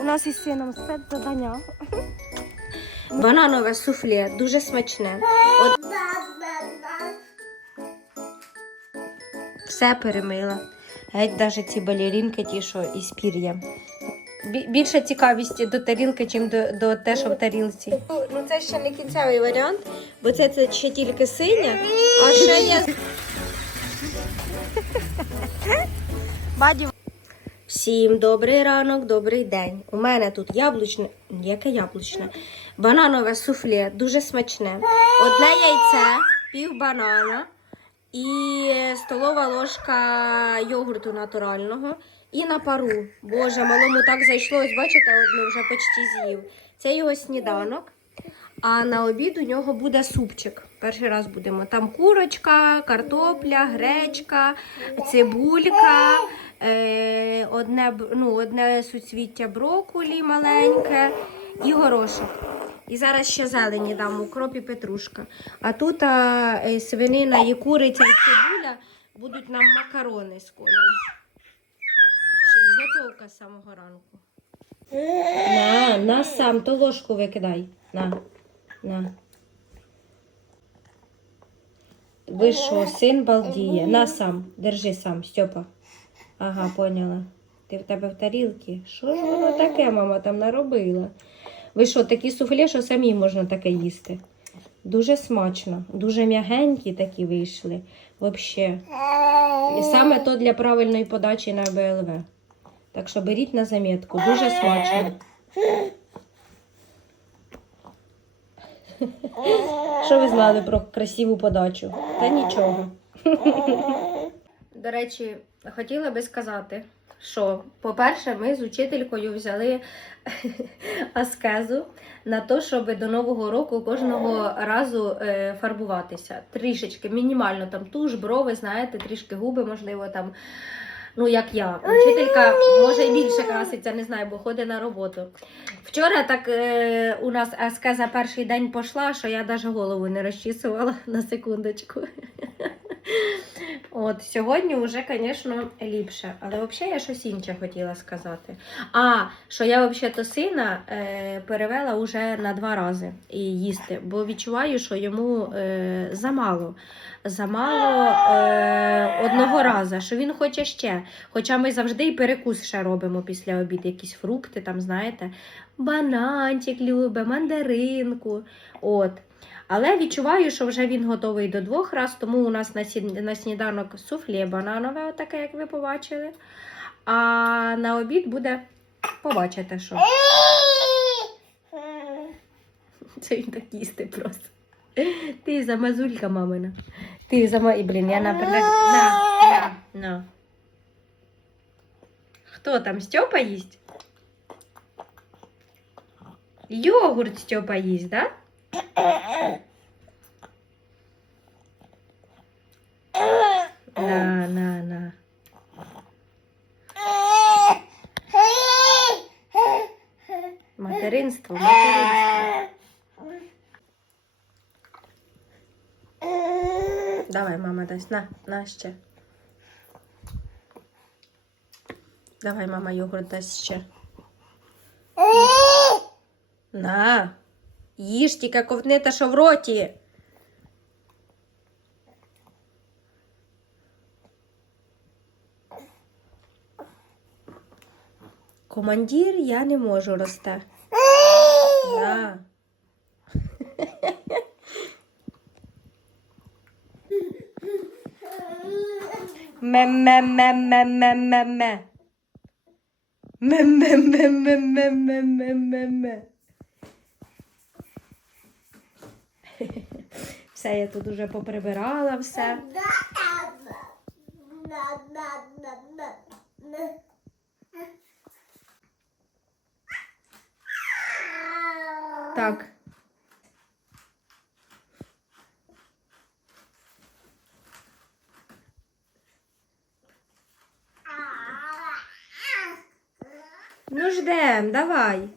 У нас із сином спецзадання. Бананове суфле, дуже смачне. От... Все перемила. Геть навіть ці балерінки, ті, що із пір'ям. Бі- Більше цікавісті до тарілки, ніж до, до те, що в тарілці. Ну, це ще не кінцевий варіант, бо це, це ще тільки синя, а ще є. Баді. Всім добрий ранок, добрий день. У мене тут яблучне, яке яблучне? Бананове суфле, дуже смачне. Одне яйце, пів банана і столова ложка йогурту натурального. І на пару. Боже, малому так зайшло, ось бачите, одну вже почти з'їв. Це його сніданок. А на обід у нього буде супчик. Перший раз будемо. Там курочка, картопля, гречка, цибулька, одне, ну, одне суцвіття брокколі маленьке і горошок. І зараз ще зелені дам укроп і петрушка. А тут а, е, свинина і куриця і цибуля будуть нам макарони з колею. Ще готовка з самого ранку. На, на сам, то ложку викидай. На, на. Ви що, син балдіє? На сам, держи сам, Стьопа. Ага, поняла. Ти в тебе в тарілці? Що ж воно таке, мама там наробила? Ви що, такі суфле, що самі можна таке їсти? Дуже смачно, дуже м'ягенькі такі вийшли. Взагалі. І саме то для правильної подачі на БЛВ. Так що беріть на замітку, дуже смачно. Що ви знали про красиву подачу? Та нічого. До речі, хотіла би сказати, що, по-перше, ми з учителькою взяли аскезу на те, щоб до Нового року кожного разу е, фарбуватися. Трішечки, мінімально там туш, брови, знаєте, трішки губи, можливо, там. Ну, як я. Учителька може і більше краситься, не знаю, бо ходить на роботу. Вчора так е, у нас аскеза перший день пішла, що я навіть голову не розчісувала на секундочку. От, сьогодні вже, звісно, ліпше. Але взагалі я щось інше хотіла сказати. А, що я взагалі сина е, перевела вже на два рази і їсти, бо відчуваю, що йому е, замало. Замало е, одного разу, що він хоче ще. Хоча ми завжди і перекус ще робимо після обіду, якісь фрукти, там, знаєте, бананчик любить, мандаринку. От. Але відчуваю, що вже він готовий до двох раз, тому у нас на, сніданок суфле бананове, отаке, як ви побачили. А на обід буде побачите, що. Це він так їсти просто. Ти замазулька мамина. Ти зама... І, блін, я наприклад. На, на, на. Хто там? Стьопа їсть? Йогурт Стьопа їсть, да? На. Материнство, материнство. Давай, мама, дасть. На, на ще. Давай, мама, йогурт дасть ще. На. Їж тільки ковтни те, що в роті. Командир я не можу росте. На. Ме-ме-ме-ме-ме-ме-ме. Ме-ме-ме-ме-ме-ме-ме-ме. Все, я тут уже поприбирала все. Так. Ну ждем, давай.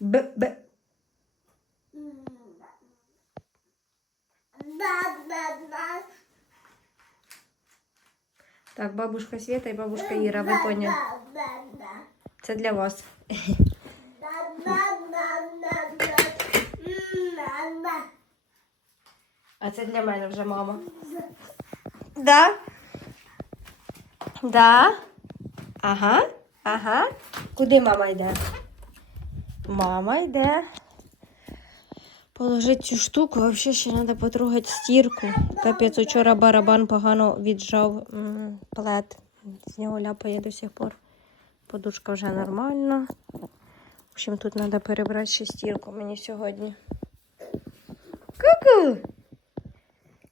Б, б. Так, бабушка Света і бабушка Іра, ви поняли. Це для вас. А це для мене вже мама. Да? Да? Ага, ага. Куди мама йде? Мама йде. Положити цю штуку, взагалі ще треба потрогати стірку. Капець, вчора барабан погано віджав плед. З нього ляпає до сих пор. Подушка вже нормальна. В общем, тут треба перебрати ще стірку мені сьогодні. Ку-ку!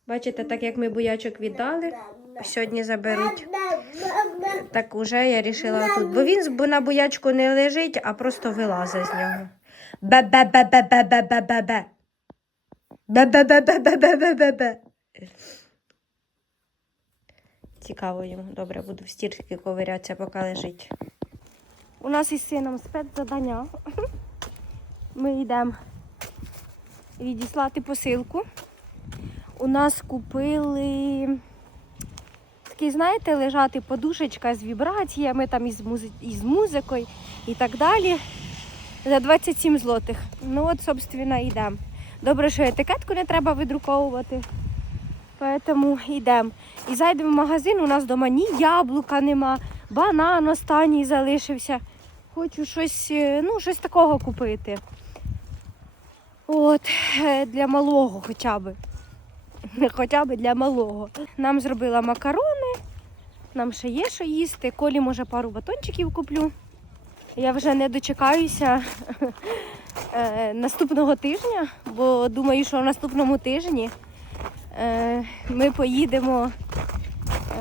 Бачите, так як ми буячок віддали, сьогодні заберуть. Так уже я рішила тут. Бо він на буячку не лежить, а просто вилазить з нього. Бе-бе-бе-бе-бе-бе-бе-бе. Бе-бе-бе-бе-бе-бе-бе-бе. Цікаво йому. Добре, буду в стірки ковирятися, поки лежить. У нас із сином спецзадання. Ми йдемо відіслати посилку. У нас купили такий, знаєте, лежати подушечка з вібраціями, там із, музи... із музикою і так далі. За 27 злотих. Ну от, собственно, йдемо. Добре, що етикетку не треба видруковувати. Поэтому йдемо. І зайдемо в магазин, у нас вдома ні яблука нема, банан останній залишився. Хочу щось, е, ну, щось такого купити. От, е, для малого хоча б. Хоча б для малого. Нам зробила макарони, нам ще є що їсти. Колі, може, пару батончиків куплю. Я вже не дочекаюся е, наступного тижня, бо думаю, що в наступному тижні е, ми поїдемо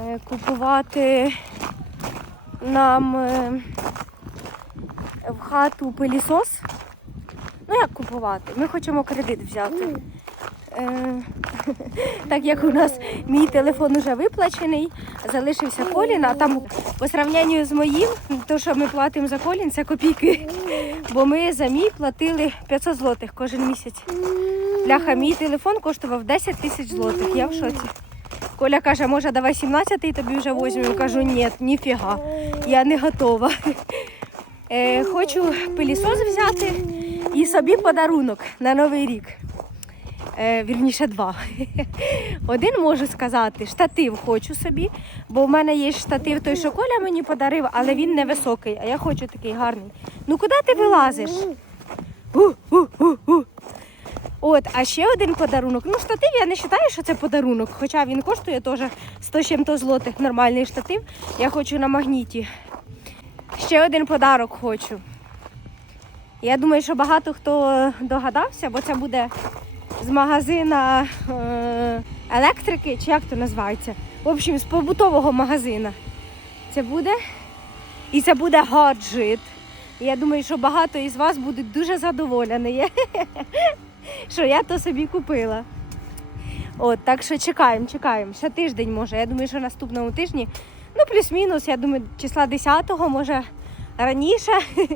е, купувати нам е, в хату пилісос. Ну як купувати? Ми хочемо кредит взяти. Е, так як у нас мій телефон вже виплачений, залишився Колін, а там по сравненню з моїм, то що ми платимо за Колін, це копійки. Бо ми за мій платили 500 злотих кожен місяць. Бляха, мій телефон коштував 10 тисяч злотих. Я в шоці. Коля каже, може, давай 17 і тобі вже візьмемо. Кажу, ні, ніфіга, я не готова. Е, хочу пилісос взяти і собі подарунок на Новий рік. Е, вірніше, два. Один можу сказати, штатив хочу собі, бо в мене є штатив той, що Коля мені подарив, але він невисокий, а я хочу такий гарний. Ну куди ти вилазиш? От, а ще один подарунок. Ну, штатив я не вважаю, що це подарунок, хоча він коштує теж 100 чим-то злотих, нормальний штатив. Я хочу на магніті. Ще один подарок хочу. Я думаю, що багато хто догадався, бо це буде з магазина е, електрики, чи як то називається. В общем, з побутового магазина. Це буде. І це буде гаджет. Я думаю, що багато із вас будуть дуже задоволені, що я то собі купила. От, так що чекаємо, чекаємо. Ще тиждень може. Я думаю, що наступному тижні, ну плюс-мінус, я думаю, числа 10-го, може раніше.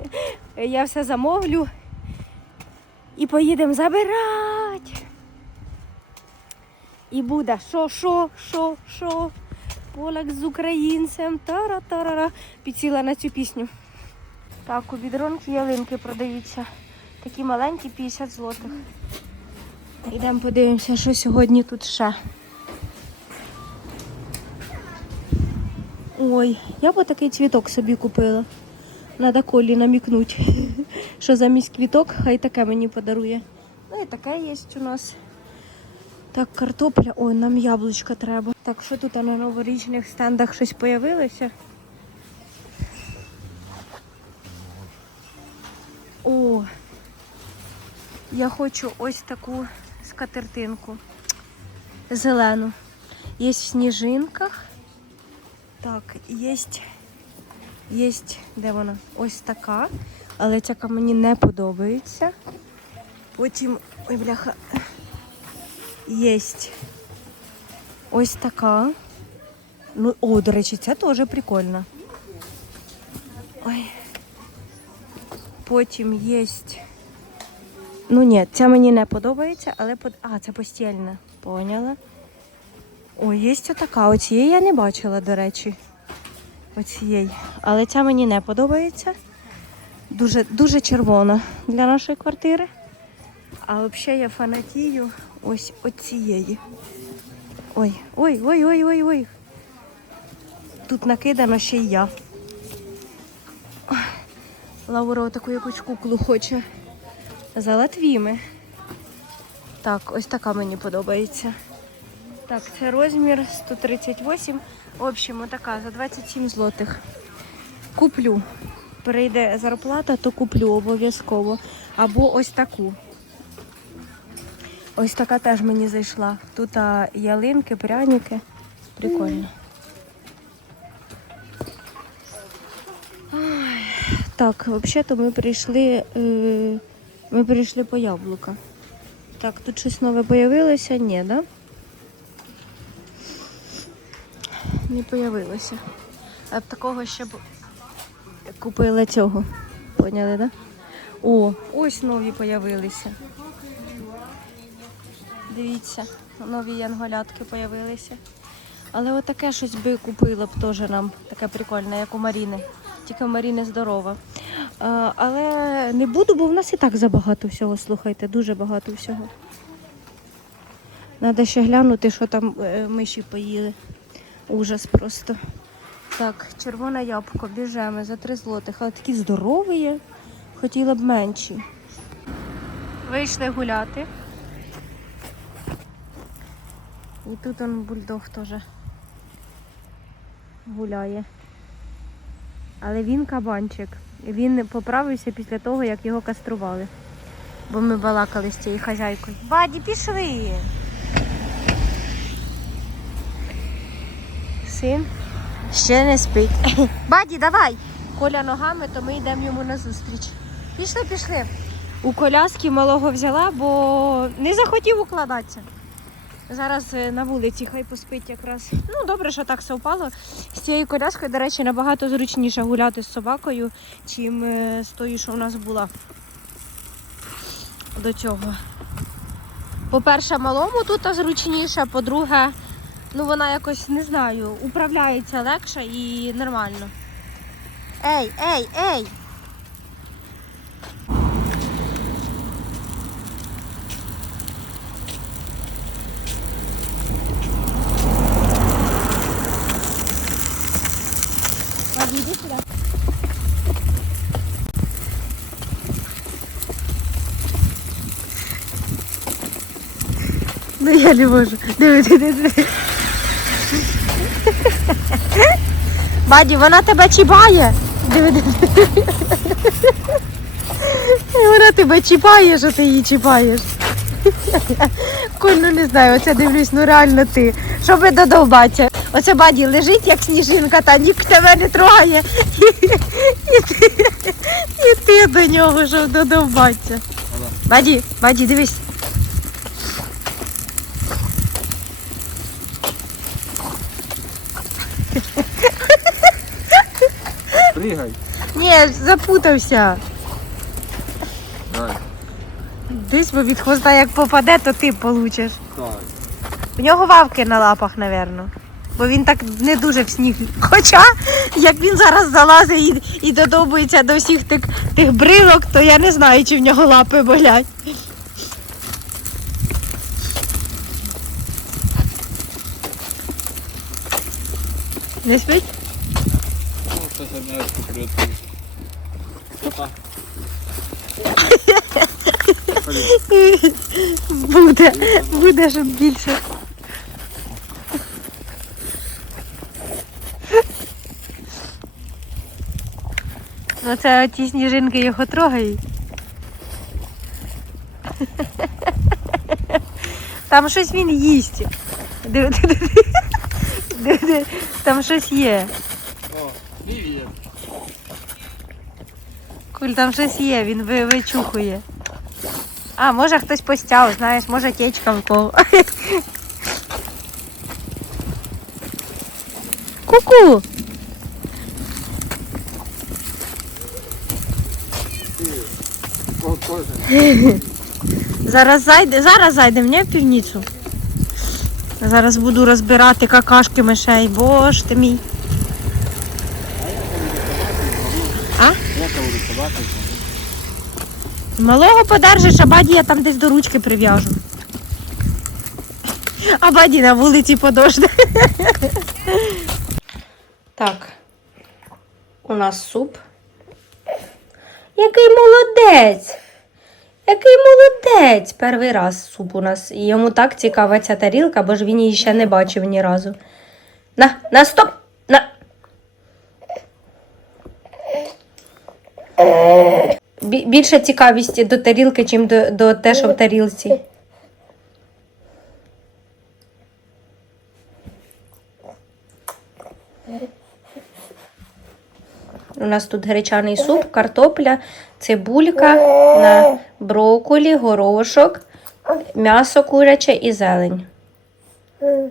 я все замовлю. І поїдемо забирати. І буде що, що, що, що. Поляк з українцем. Тара-тарара. Підсіла на цю пісню. Так, у бідронки ялинки продаються. Такі маленькі 50 злотих. Йдемо подивимося, що сьогодні тут ще. Ой, я б такий цвіток собі купила. Надо колі намікнуть, що замість квіток хай таке мені подарує. Ну і таке є у нас. Так, картопля. Ой, нам яблучка треба. Так, що тут на новорічних стендах щось появилося? О, я хочу ось таку скатертинку. Зелену. Є в сніжинках. Так, є, є, де вона? Ось така. Але ця мені не подобається. Потім, ой, бляха, є ось така. Ну, о, до речі, ця теж прикольна. Ой. Потім є. Ну ні, ця мені не подобається, але под... А, це постільна. Поняла. О, є отака. Оцієї я не бачила, до речі. Оцієї. Але ця мені не подобається. Дуже, дуже червона для нашої квартири. А взагалі я фанатію ось оцієї. Ой, ой, ой, ой, ой, ой. Тут накидано ще й я. Лаура таку якусь куклу хоче. За Латвіми. Так, ось така мені подобається. Так, це розмір 138. В общем, отака за 27 злотих. Куплю. Прийде зарплата, то куплю обов'язково. Або ось таку. Ось така теж мені зайшла. Тут а, ялинки, пряники. Прикольно. Ой, Так, взагалі-то ми прийшли. Е, ми прийшли по яблука. Так, тут щось нове появилося? Ні, да? Не появилося. А такого ще б купила цього. Поняли, да? О, ось нові появилися. Дивіться, нові янголятки появилися. Але отаке щось би купила б теж нам, таке прикольне, як у Маріни. Тільки у Маріни здорова. А, але не буду, бо в нас і так забагато всього, слухайте, дуже багато всього. Треба ще глянути, що там е, миші поїли. Ужас просто. Так, червоне ябко, біжемо за 3 злотих, але такі здорові. Хотіла б менші. Вийшли гуляти. І тут он бульдог теж гуляє. Але він кабанчик. Він поправився після того, як його кастрували. Бо ми балакали з цією хазяйкою. Баді, пішли. Син ще не спить. Баді, давай! Коля ногами, то ми йдемо йому на зустріч. Пішли, пішли. У коляски малого взяла, бо не захотів укладатися. Зараз е, на вулиці хай поспить якраз. Ну, добре, що так совпало. З цією коляскою, до речі, набагато зручніше гуляти з собакою, чим е, з тою, що в нас була до цього. По-перше, малому тут зручніше, по-друге, ну вона якось не знаю, управляється легше і нормально. Ей, ей, ей! Ну я не можу. Диви, диви, диви. Баді, вона тебе чіпає. Диви. Вона тебе чіпає, що ти її чіпаєш. Коль, ну не знаю, оце дивлюсь, ну реально ти. Щоб додовбатися. Оце баді лежить, як сніжинка, та нік тебе не трогає. І, ти, і ти до нього, щоб додовбатися. Баді, баді, дивись. Пригай. Ні, запутався. Давай. Десь бо від хвоста як попаде, то ти получиш. Так. У нього вавки на лапах, напевно. Бо він так не дуже в сніг. Хоча, як він зараз залазить і, і додобується до всіх тих, тих брилок, то я не знаю, чи в нього лапи болять. Не спить? Ну, щось обняється Буде, буде щоб більше. Ну це ті сніжинки його трогають. Там щось він їсть. Там щось є. О, привіт. Куль, там щось є, він вичухує. А, може хтось постяв, знаєш, може течка в кого. Ку-ку! Зараз зайде, зараз зайде мені в півницю. Зараз буду розбирати какашки мишей. Боже ти мій. А? Я буду собаки. Малого подержиш, а баді я там десь до ручки прив'яжу. А баді на вулиці подожде. Так. У нас суп. Який молодець! Який молодець! Перший раз суп у нас. Йому так цікава ця тарілка, бо ж він її ще не бачив ні разу. На, на стоп! На. Бі- Більше цікавість до тарілки, чим до, до те, що в тарілці. У нас тут гречаний суп, картопля, цибулька, на брокколі, горошок, м'ясо куряче і зелень.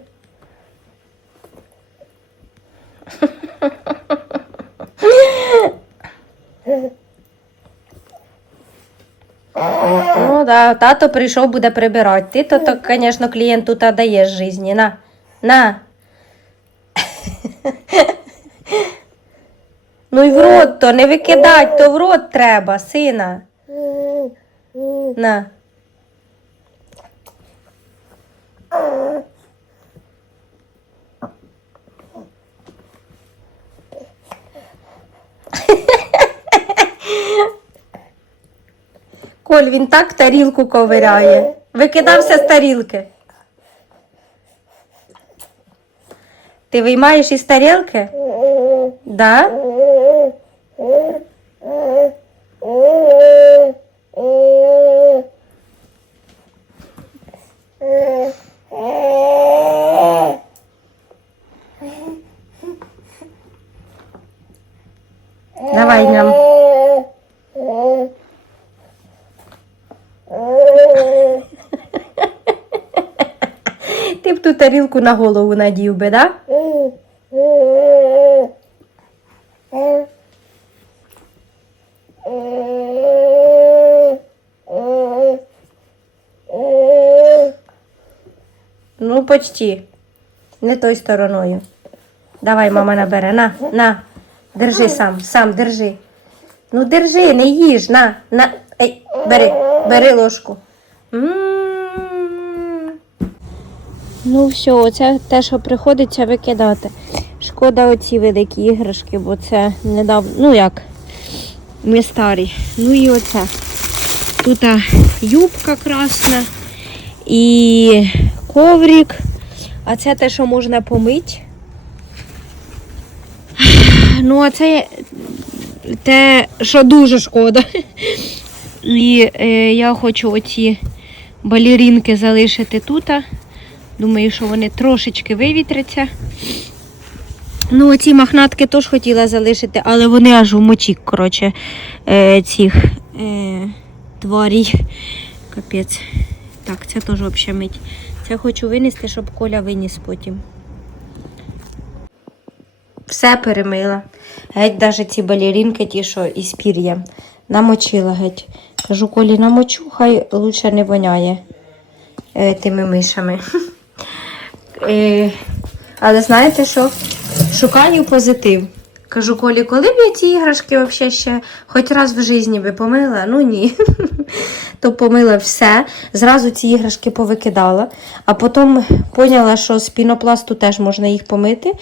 Ну да, тато прийшов, буде прибирати. Ти то, то, звісно, клієнту та даєш житті. На, на. Ну й в рот то, не викидать, то в рот треба, сина. На. Коль, він так тарілку ковиряє. Викидався з тарілки. Ти виймаєш із тарілки? Да? Давай нам. Ти б ту тарілку на голову надів би, да? Ну, почти. Не той стороною. Давай, мама набере. На, на. Держи сам, сам держи. Ну, держи, не їж, на, на. Ей, бери, бери ложку. М. Ну, все, оце те, що приходиться викидати. Шкода оці великі іграшки, бо це недавно, ну як, ми старі. Ну і оце. Тут юбка красна і коврик. А це те, що можна помити. Ну, а це те, що дуже шкода. І е, я хочу оці балерінки залишити тут. Думаю, що вони трошечки вивітряться. Ну, оці махнатки теж хотіла залишити, але вони аж в мочі, коротше, е, цих е, тварій. Капець. Так, це теж взагалі мить. Це хочу винести, щоб Коля виніс потім. Все перемила. Геть навіть ці балерінки, ті, що із пір'ям. Намочила геть. Кажу, Колі, намочу, хай лучше не воняє е, тими мишами. Е, але знаєте що? Шукаю позитив. Кажу, Колі, коли б я ці іграшки взагалі ще хоч раз в житті би помила? Ну ні. То помила все. Зразу ці іграшки повикидала, а потім поняла, що з пінопласту теж можна їх помити.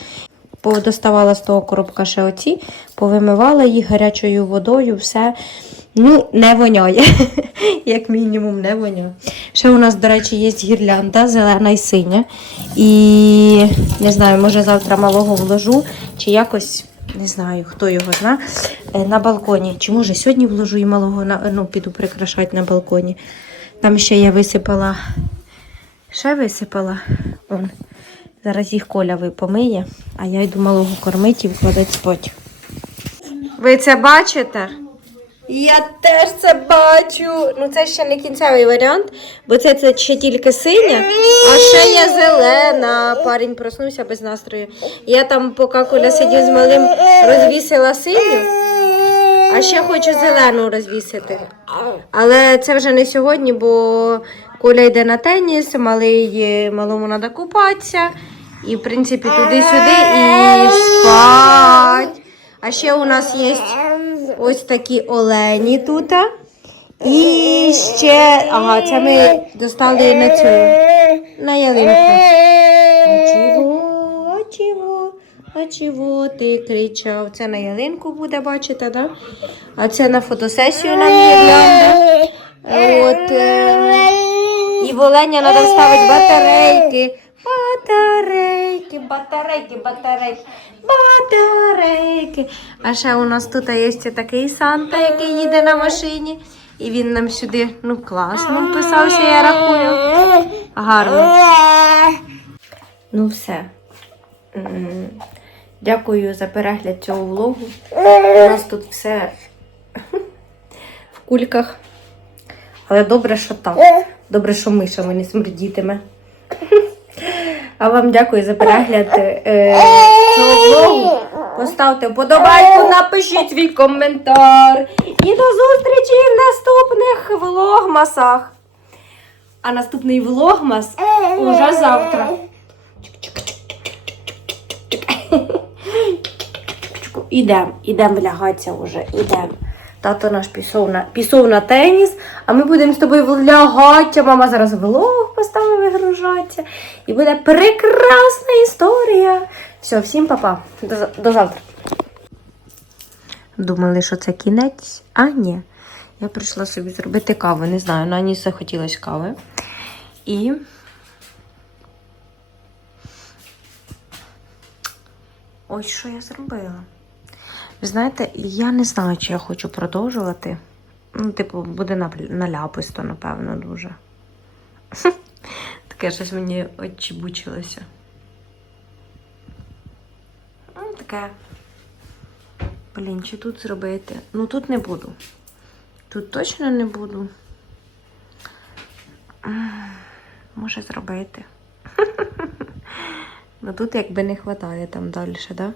Доставала з того коробка ще оці, повимивала їх гарячою водою, все. Ну, не воняє. Як мінімум, не воняє. Ще у нас, до речі, є гірлянда, зелена і синя. І не знаю, може завтра малого вложу, чи якось, не знаю, хто його зна, е, на балконі. Чи може сьогодні вложу і малого на, ну, піду прикрашати на балконі. Там ще я висипала, ще висипала. Он. Зараз їх коля помиє, а я йду малого кормити і вкладати спать. Ви це бачите? Я теж це бачу. Ну це ще не кінцевий варіант, бо це, це ще тільки синя, а ще є зелена. Парень проснувся без настрою. Я там, поки Коля сидів з малим, розвісила синю, а ще хочу зелену розвісити. Але це вже не сьогодні, бо Коля йде на теніс, малий, малому треба купатися. І, в принципі, туди-сюди і спать. А ще у нас є ось такі олені тут. І ще, ага, це ми достали на цю, на ялинку. А чого, а чого, а чого ти кричав? Це на ялинку буде, бачите, да? А це на фотосесію нам Єрлянда. От, е, і в оленя треба вставити батарейки. Батарейки, батарейки, батарейки, батарейки. А ще у нас тут є ще такий Санта, який їде на машині. І він нам сюди, ну класно вписався, я рахую. Гарно. Ну все. Дякую за перегляд цього влогу. У нас тут все в кульках. Але добре, що так. Добре, що мишами не смердітиме. А вам дякую за перегляд е, цього влогу. Поставте вподобайку, напишіть свій коментар. І до зустрічі в наступних влогмасах. А наступний влогмас уже завтра. Ідем, ідем влягатися вже, ідем. Тато наш пішов на, пішов на теніс, а ми будемо з тобою влягатися. Мама зараз влог поставить вигружатися. І буде прекрасна історія. Все, всім па-па. До, до завтра. Думали, що це кінець, а ні. Я прийшла собі зробити каву. Не знаю, на Нані захотілося кави. І. Ось що я зробила. Ви знаєте, я не знаю, чи я хочу продовжувати. Ну, типу, буде наляписто, напевно, дуже. Таке щось мені очібучилося. Ну, таке. Блін, чи тут зробити? Ну тут не буду. Тут точно не буду. Може зробити. Ну тут якби не вистачає там далі, да?